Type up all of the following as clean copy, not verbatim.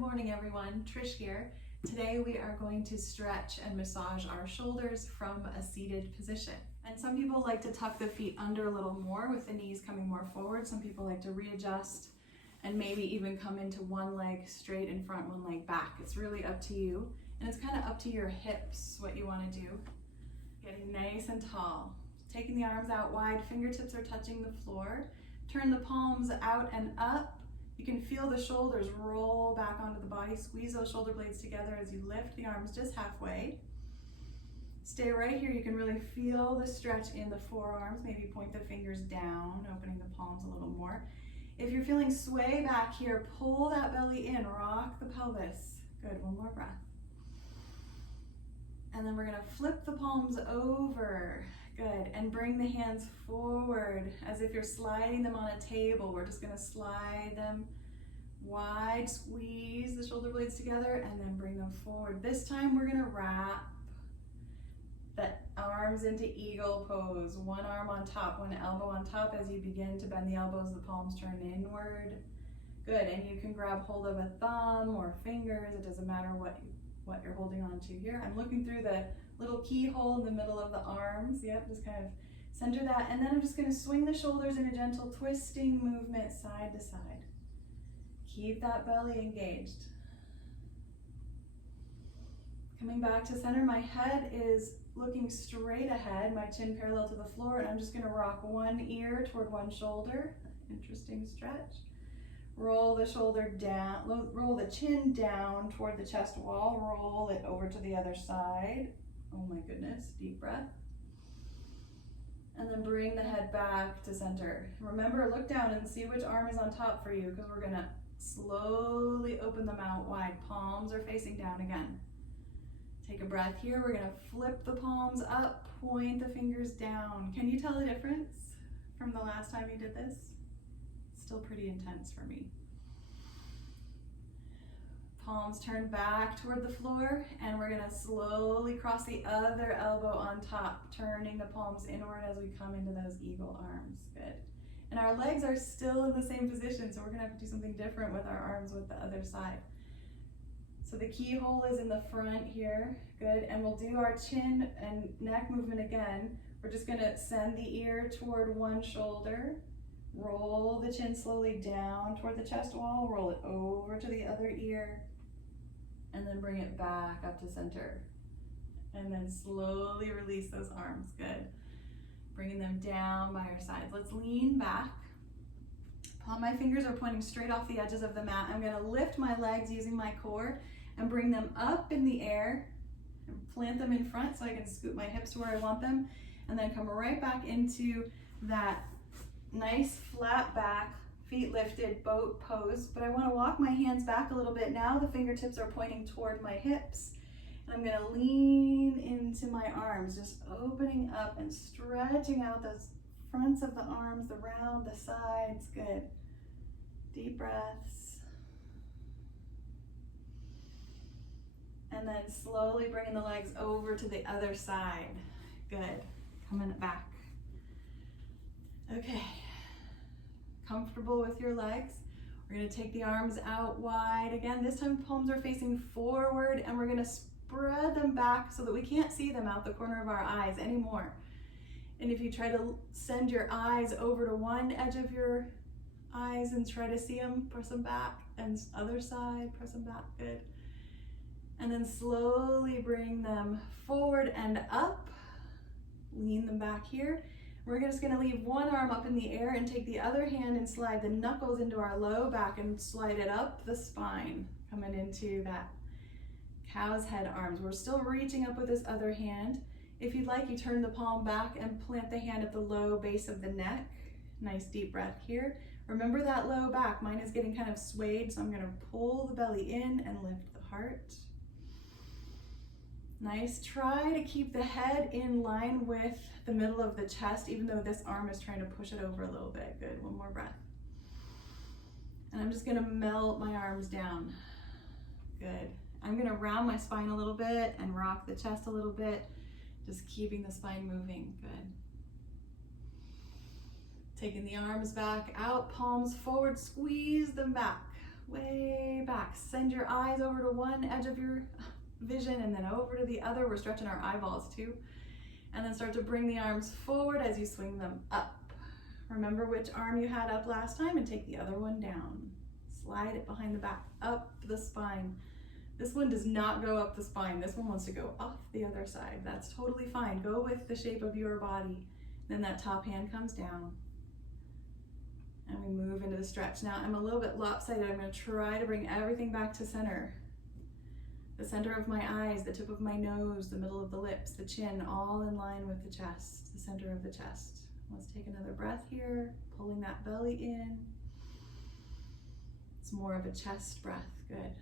morning everyone, Trish here. Today we are going to stretch and massage our shoulders from a seated position. And some people like to tuck the feet under a little more with the knees coming more forward. Some people like to readjust and maybe even come into one leg straight in front, one leg back. It's really up to you. And it's kind of up to your hips what you want to do. Getting nice and tall. Taking the arms out wide, fingertips are touching the floor. Turn the palms out and up. You can feel the shoulders roll back onto the body. Squeeze those shoulder blades together as you lift the arms just halfway. Stay right here. You can really feel the stretch in the forearms. Maybe point the fingers down, opening the palms a little more. If you're feeling sway back here, pull that belly in, rock the pelvis. Good, one more breath. And then we're gonna flip the palms over. Good, and bring the hands forward as if you're sliding them on a table. We're just gonna slide them wide, squeeze the shoulder blades together, and then bring them forward. This time we're gonna wrap the arms into eagle pose. One arm on top, one elbow on top. As you begin to bend the elbows, the palms turn inward. Good, and you can grab hold of a thumb or fingers. It doesn't matter what you're holding on to here. I'm looking through the little keyhole in the middle of the arms. Yep, just kind of center that. And then I'm just gonna swing the shoulders in a gentle twisting movement side to side. Keep that belly engaged. Coming back to center, my head is looking straight ahead, my chin parallel to the floor, and I'm just gonna rock one ear toward one shoulder. Interesting stretch. Roll the shoulder down, roll the chin down toward the chest wall, roll it over to the other side. Oh my goodness, deep breath. And then bring the head back to center. Remember, look down and see which arm is on top for you, because we're gonna slowly open them out wide. Palms are facing down again. Take a breath here. We're gonna flip the palms up, point the fingers down. Can you tell the difference from the last time you did this? Still pretty intense for me. Palms turn back toward the floor, and we're gonna slowly cross the other elbow on top, turning the palms inward as we come into those eagle arms. Good. And our legs are still in the same position, so we're gonna have to do something different with our arms with the other side. So the keyhole is in the front here. Good, and we'll do our chin and neck movement again. We're just gonna send the ear toward one shoulder, roll the chin slowly down toward the chest wall, roll it over to the other ear, and then bring it back up to center. And then slowly release those arms. Good. Bringing them down by our sides. Let's lean back. My fingers are pointing straight off the edges of the mat. I'm gonna lift my legs using my core and bring them up in the air and plant them in front so I can scoot my hips where I want them, and then come right back into that nice flat back, feet lifted boat pose. But I want to walk my hands back a little bit. Now the fingertips are pointing toward my hips, and I'm going to lean into my arms, just opening up and stretching out those fronts of the arms, the round, the sides. Good. Deep breaths. And then slowly bringing the legs over to the other side. Good. Coming back. Okay. Comfortable with your legs. We're going to take the arms out wide again. This time palms are facing forward, and we're going to spread them back so that we can't see them out the corner of our eyes anymore. And if you try to send your eyes over to one edge of your eyes and try to see them, press them back, and other side, press them back. Good. And then slowly bring them forward and up. Lean them back here. We're just gonna leave one arm up in the air and take the other hand and slide the knuckles into our low back and slide it up the spine, coming into that cow's head arms. We're still reaching up with this other hand. If you'd like, you turn the palm back and plant the hand at the low base of the neck. Nice deep breath here. Remember that low back. Mine is getting kind of swayed, so I'm gonna pull the belly in and lift the heart. Nice. Try to keep the head in line with the middle of the chest, even though this arm is trying to push it over a little bit. Good. One more breath. And I'm just going to melt my arms down. Good. I'm going to round my spine a little bit and rock the chest a little bit, just keeping the spine moving. Good. Taking the arms back out, palms forward, squeeze them back. way back. Send your eyes over to one edge of your vision and then over to the other. We're stretching our eyeballs too. And then start to bring the arms forward as you swing them up. Remember which arm you had up last time and take the other one down. Slide it behind the back, up the spine. This one does not go up the spine. This one wants to go off the other side. That's totally fine. Go with the shape of your body. Then that top hand comes down. And we move into the stretch. Now I'm a little bit lopsided. I'm going to try to bring everything back to center. The center of my eyes, the tip of my nose, the middle of the lips, the chin, all in line with the chest, the center of the chest. Let's take another breath here, pulling that belly in. It's more of a chest breath, good.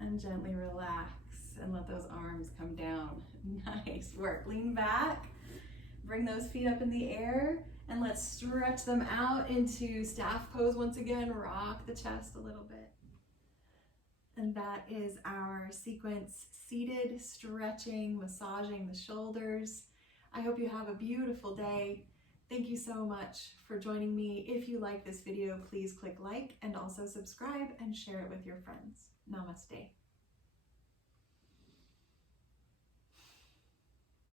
And gently relax and let those arms come down. Nice work. Lean back, bring those feet up in the air, and let's stretch them out into staff pose once again. Rock the chest a little bit. And that is our sequence, seated, stretching, massaging the shoulders. I hope you have a beautiful day. Thank you so much for joining me. If you like this video, please click like and also subscribe and share it with your friends. Namaste.